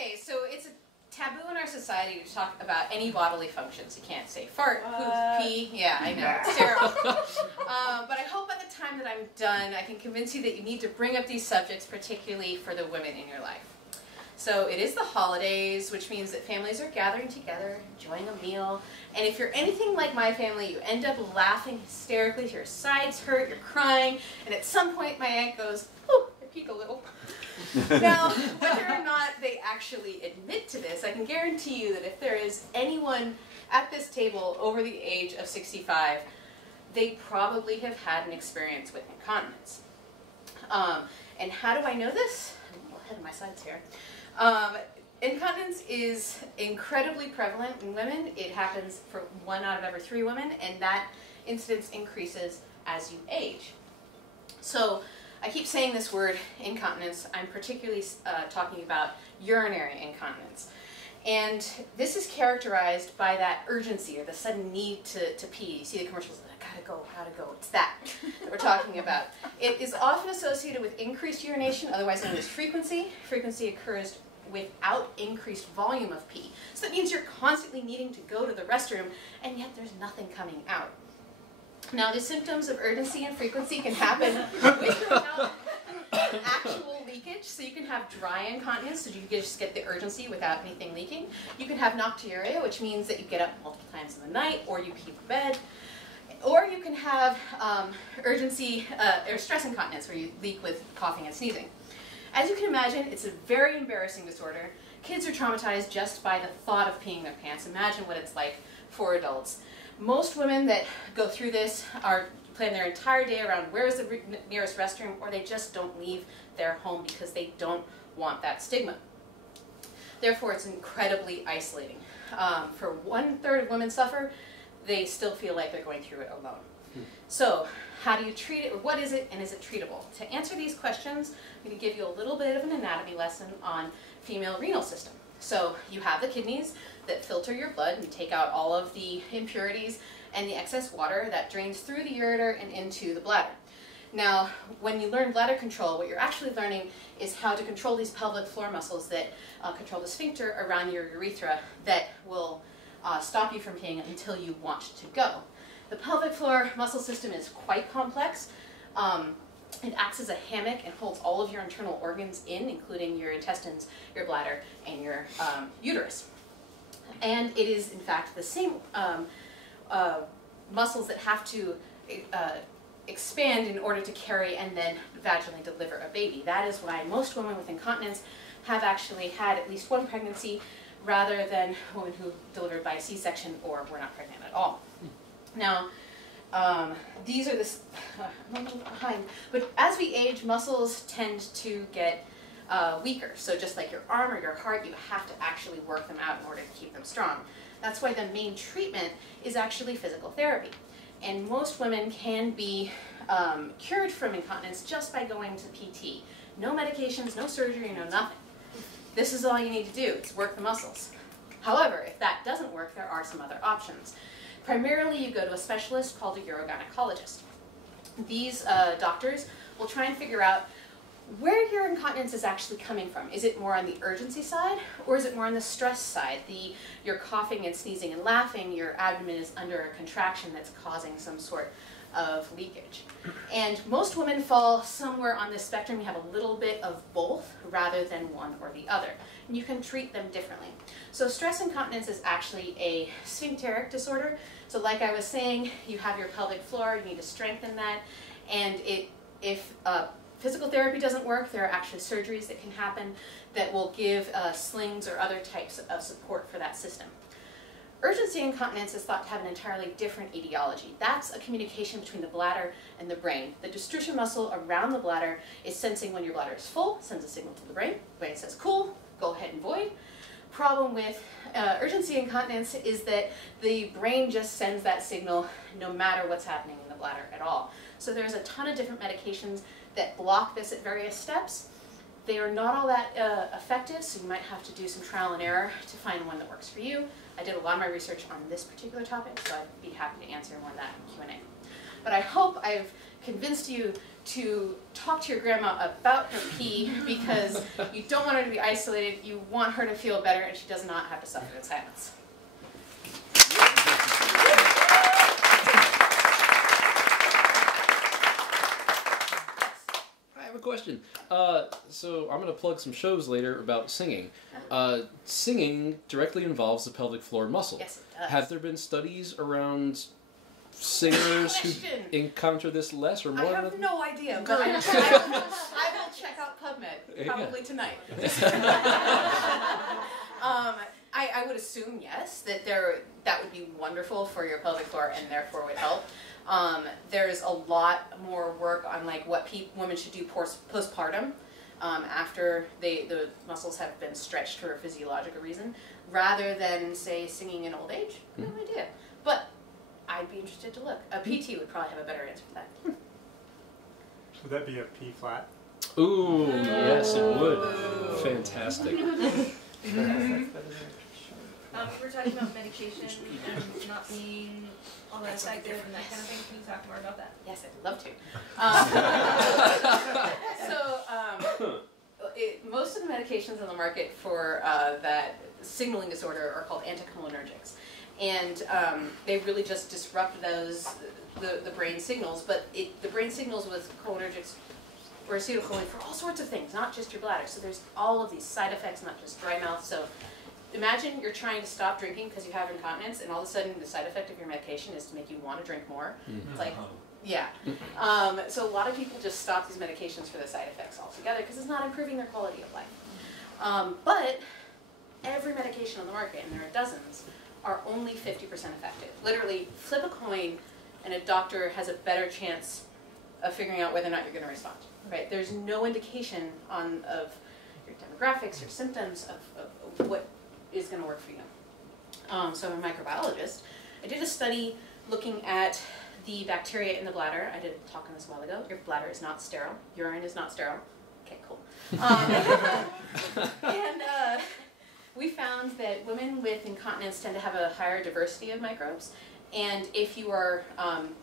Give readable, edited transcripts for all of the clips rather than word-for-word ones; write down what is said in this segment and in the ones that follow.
Okay, so it's a taboo in our society to talk about any bodily functions. You can't say fart, poop, pee. Yeah, I know, it's terrible. But I hope by the time that I'm done, I can convince you that you need to bring up these subjects, particularly for the women in your life. So it is the holidays, which means that families are gathering together, enjoying a meal, and if you're anything like my family, you end up laughing hysterically, your sides hurt, you're crying, and at some point my aunt goes, "Oh, I peed a little." Now, whether or not they actually admit to this, I can guarantee you that if there is anyone at this table over the age of 65, they probably have had an experience with incontinence. And how do I know this? I'm a little ahead of my slides here. Incontinence is incredibly prevalent in women. It happens for 1 out of every 3 women, and that incidence increases as you age. So I keep saying this word, incontinence. I'm particularly talking about urinary incontinence. And this is characterized by that urgency or the sudden need to pee. You see the commercials, I gotta go. It's that we're talking about. It is often associated with increased urination, otherwise known as frequency. Frequency occurs without increased volume of pee. So that means you're constantly needing to go to the restroom, and yet there's nothing coming out. Now, the symptoms of urgency and frequency can happen with or without actual leakage. So you can have dry incontinence, so you just get the urgency without anything leaking. You can have nocturia, which means that you get up multiple times in the night, or you pee in bed. Or you can have urgency or stress incontinence, where you leak with coughing and sneezing. As you can imagine, it's a very embarrassing disorder. Kids are traumatized just by the thought of peeing their pants. Imagine what it's like for adults. Most women that go through this plan their entire day around where is the nearest restroom, or they just don't leave their home because they don't want that stigma. Therefore, it's incredibly isolating. For 1/3 of women suffer, they still feel like they're going through it alone. So how do you treat it, or what is it, and is it treatable? To answer these questions, I'm going to give you a little bit of an anatomy lesson on female renal system. So you have the kidneys that filter your blood and take out all of the impurities and the excess water that drains through the ureter and into the bladder. Now, when you learn bladder control, what you're actually learning is how to control these pelvic floor muscles that control the sphincter around your urethra that will stop you from peeing until you want to go. The pelvic floor muscle system is quite complex. It acts as a hammock and holds all of your internal organs in, including your intestines, your bladder, and your uterus. And it is, in fact, the same muscles that have to expand in order to carry and then vaginally deliver a baby. That is why most women with incontinence have actually had at least 1 pregnancy, rather than women who delivered by C-section or were not pregnant at all. Now, these are I'm a little behind, but as we age, muscles tend to get weaker. So just like your arm or your heart, you have to actually work them out in order to keep them strong. That's why the main treatment is actually physical therapy. And most women can be cured from incontinence just by going to PT. No medications, no surgery, no nothing. This is all you need to do, is work the muscles. However, if that doesn't work, there are some other options. Primarily, you go to a specialist called a urogynecologist. These doctors will try and figure out where your incontinence is actually coming from. Is it more on the urgency side, or is it more on the stress side? You're coughing and sneezing and laughing, your abdomen is under a contraction that's causing some sort of leakage. And most women fall somewhere on this spectrum. You have a little bit of both rather than one or the other. And you can treat them differently. So stress incontinence is actually a sphincteric disorder. So like I was saying, you have your pelvic floor, you need to strengthen that. And if physical therapy doesn't work, there are actually surgeries that can happen that will give slings or other types of support for that system. Urgency incontinence is thought to have an entirely different etiology. That's a communication between the bladder and the brain. The distribution muscle around the bladder is sensing when your bladder is full, sends a signal to the brain. The brain says, cool, go ahead and void. Problem with urgency incontinence is that the brain just sends that signal no matter what's happening in the bladder at all. So there's a ton of different medications that block this at various steps. They are not all that effective, so you might have to do some trial and error to find one that works for you. I did a lot of my research on this particular topic, so I'd be happy to answer more of that in Q&A. But I hope I've convinced you to talk to your grandma about her pee because you don't want her to be isolated, you want her to feel better, and she does not have to suffer in silence. I have a question. So I'm going to plug some shows later about singing. Singing directly involves the pelvic floor muscle. Yes, it does. Have there been studies around singers who encounter this less or more? I have no idea, but I will check out PubMed probably tonight. I would assume yes, that that would be wonderful for your pelvic floor and therefore would help. There's a lot more work on like what women should do postpartum after the muscles have been stretched for a physiological reason, rather than say singing in old age. No idea, but I'd be interested to look. A PT would probably have a better answer for that. Would that be a P flat? Ooh, yes, it would. Fantastic. We were talking about medication and not being all that effective and that kind of thing. Can you talk more about that? Yes, I'd love to. Most of the medications on the market for that signaling disorder are called anticholinergics. And they really just disrupt the brain signals, but the brain signals with cholinergics or acetylcholine for all sorts of things, not just your bladder. So there's all of these side effects, not just dry mouth. So imagine you're trying to stop drinking because you have incontinence, and all of a sudden the side effect of your medication is to make you want to drink more. It's like, yeah. So a lot of people just stop these medications for the side effects altogether because it's not improving their quality of life. But every medication on the market, and there are dozens, are only 50% effective. Literally, flip a coin and a doctor has a better chance of figuring out whether or not you're going to respond. Right? There's no indication of your demographics, your symptoms, of what is going to work for you. So I'm a microbiologist. I did a study looking at the bacteria in the bladder. I did a talk on this a while ago. Your bladder is not sterile. Urine is not sterile. Okay, cool. And we found that women with incontinence tend to have a higher diversity of microbes. And if you are,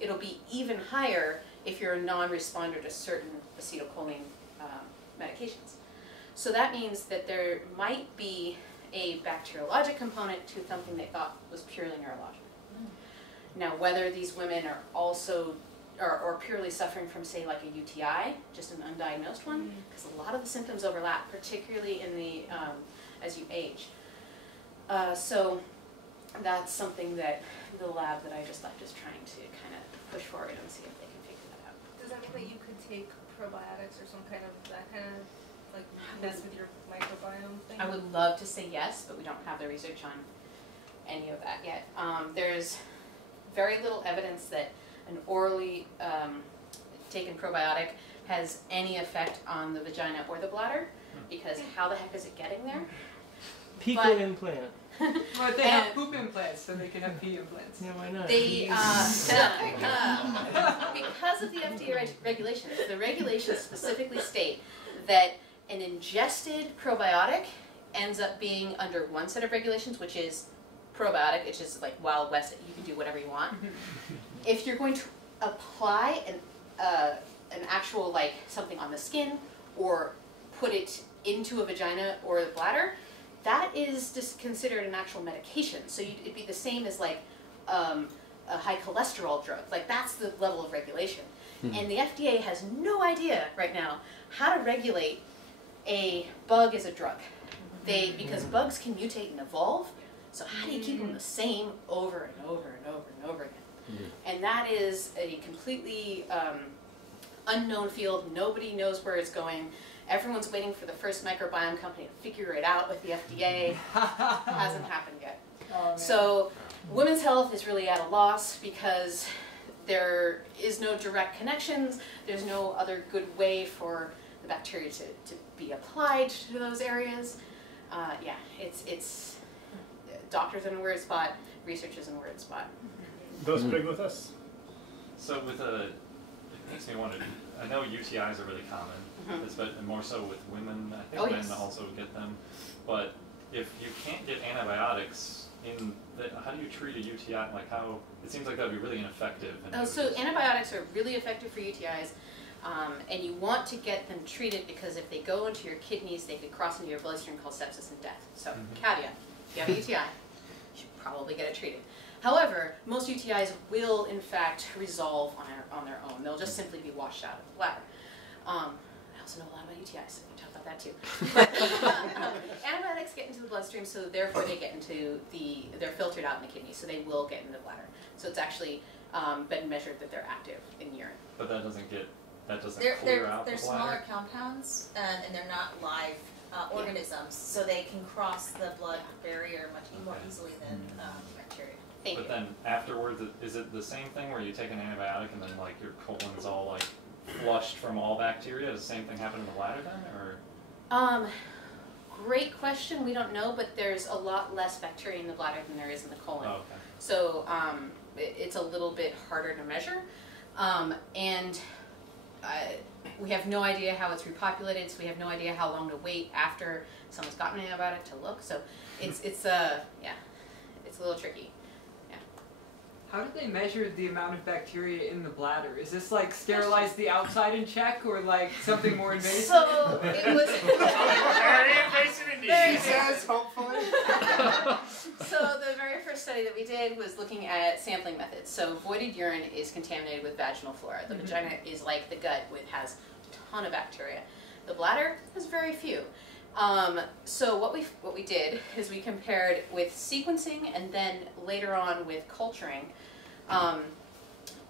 it'll be even higher if you're a non-responder to certain acetylcholine medications. So that means that there might be a bacteriologic component to something they thought was purely neurological. Now, whether these women are also, or purely suffering from, say, like a UTI, just an undiagnosed one, because a lot of the symptoms overlap, particularly in the, as you age. So that's something that the lab that I just left is trying to kind of push forward and see if they can figure that out. Does that mean that you could take probiotics or some kind of, that kind of, like, mess with your microbiome thing? I would love to say yes, but we don't have the research on any of that yet. There's very little evidence that an orally taken probiotic has any effect on the vagina or the bladder, because how the heck is it getting there? Pico implant. Well, they have poop implants, so they can have pee implants. Yeah, why not? They, because of the FDA regulations, the regulations specifically state that an ingested probiotic ends up being under one set of regulations, which is probiotic, which is like Wild West, you can do whatever you want. If you're going to apply an actual, like, something on the skin or put it into a vagina or the bladder, that is just considered an actual medication. So it'd be the same as like a high cholesterol drug. Like, that's the level of regulation. And the FDA has no idea right now how to regulate a bug as a drug. Because bugs can mutate and evolve, so how do you keep them the same over and over and over and over again? And that is a completely unknown field. Nobody knows where it's going. Everyone's waiting for the first microbiome company to figure it out with the FDA. Hasn't happened yet. Oh, so women's health is really at a loss because there is no direct connections. There's no other good way for the bacteria to be applied to those areas. Yeah, it's doctors in a weird spot, researchers in a weird spot. Those big with us? So with it makes me wonder, I know UTIs are really common, but more so with women. I think men also get them. But if you can't get antibiotics how do you treat a UTI? Like how, it seems like that would be really ineffective. So antibiotics are really effective for UTIs, and you want to get them treated because if they go into your kidneys, they could cross into your bloodstream, cause sepsis and death. So caveat, if you have a UTI, you should probably get it treated. However, most UTIs will in fact resolve on their own. They'll just simply be washed out of the bladder. I also know a lot about UTIs, so we can talk about that too. But antibiotics get into the bloodstream, so therefore they get into they're filtered out in the kidney, so they will get into the bladder. So it's actually been measured that they're active in urine. But that doesn't clear out the They're bladder? smaller compounds, and they're not live organisms, so they can cross the blood barrier much more easily than bacteria. But then afterwards, is it the same thing where you take an antibiotic and then like your colon's all like flushed from all bacteria? Does the same thing happen in the bladder then, or? Great question. We don't know, but there's a lot less bacteria in the bladder than there is in the colon. Oh, okay. So it's a little bit harder to measure, and we have no idea how it's repopulated. So we have no idea how long to wait after someone's gotten an antibiotic to look. So it's a little tricky. How did they measure the amount of bacteria in the bladder? Is this like sterilize the outside and check, or like something more invasive? So it was Very invasive indeed. She says, hopefully. So the very first study that we did was looking at sampling methods. So voided urine is contaminated with vaginal flora. The vagina is like the gut, has a ton of bacteria. The bladder has very few. So what we did is we compared with sequencing and then later on with culturing.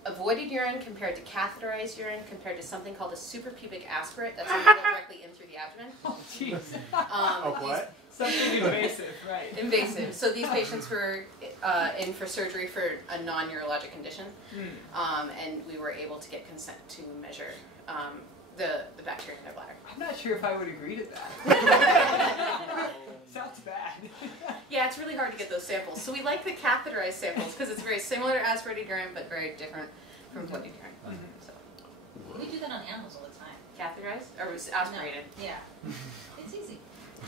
Avoided urine compared to catheterized urine compared to something called a suprapubic aspirate that's needle directly in through the abdomen. Oh, jeez. What? Something invasive, right? Invasive. So these patients were in for surgery for a non-neurologic condition, and we were able to get consent to measure the bacteria in their bladder. I'm not sure if I would agree to that. Sounds bad. Yeah, it's really hard to get those samples. So we like the catheterized samples because it's very similar to aspirated urine, but very different from voided urine. So. We do that on animals all the time. Catheterized? Or was aspirated? No. Yeah. It's easy.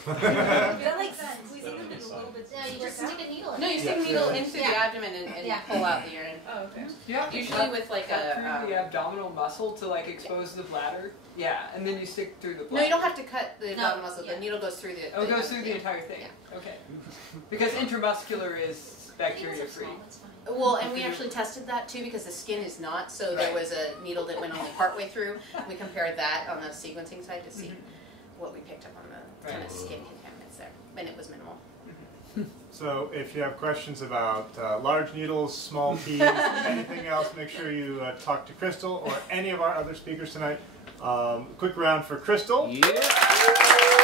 They're like squeezing them in a little bit. Yeah, you just stick a needle in. No, you stick a needle in through the abdomen and pull out the urine. Oh, okay. You have to Usually with like cut through the abdominal muscle to like expose the bladder. Yeah, and then you stick through the bladder. No, you don't have to cut the abdominal muscle. The needle goes through the. Oh, it goes through the entire thing. Yeah. Okay. Because intramuscular is bacteria free. Well, and we actually tested that too because the skin is not. So there was a needle that went only partway through. We compared that on the sequencing side to see what we picked up on the kind of skin contaminants there, and it was minimal. So if you have questions about large needles, small peas, anything else, make sure you talk to Krystal or any of our other speakers tonight. Quick round for Krystal. Yeah.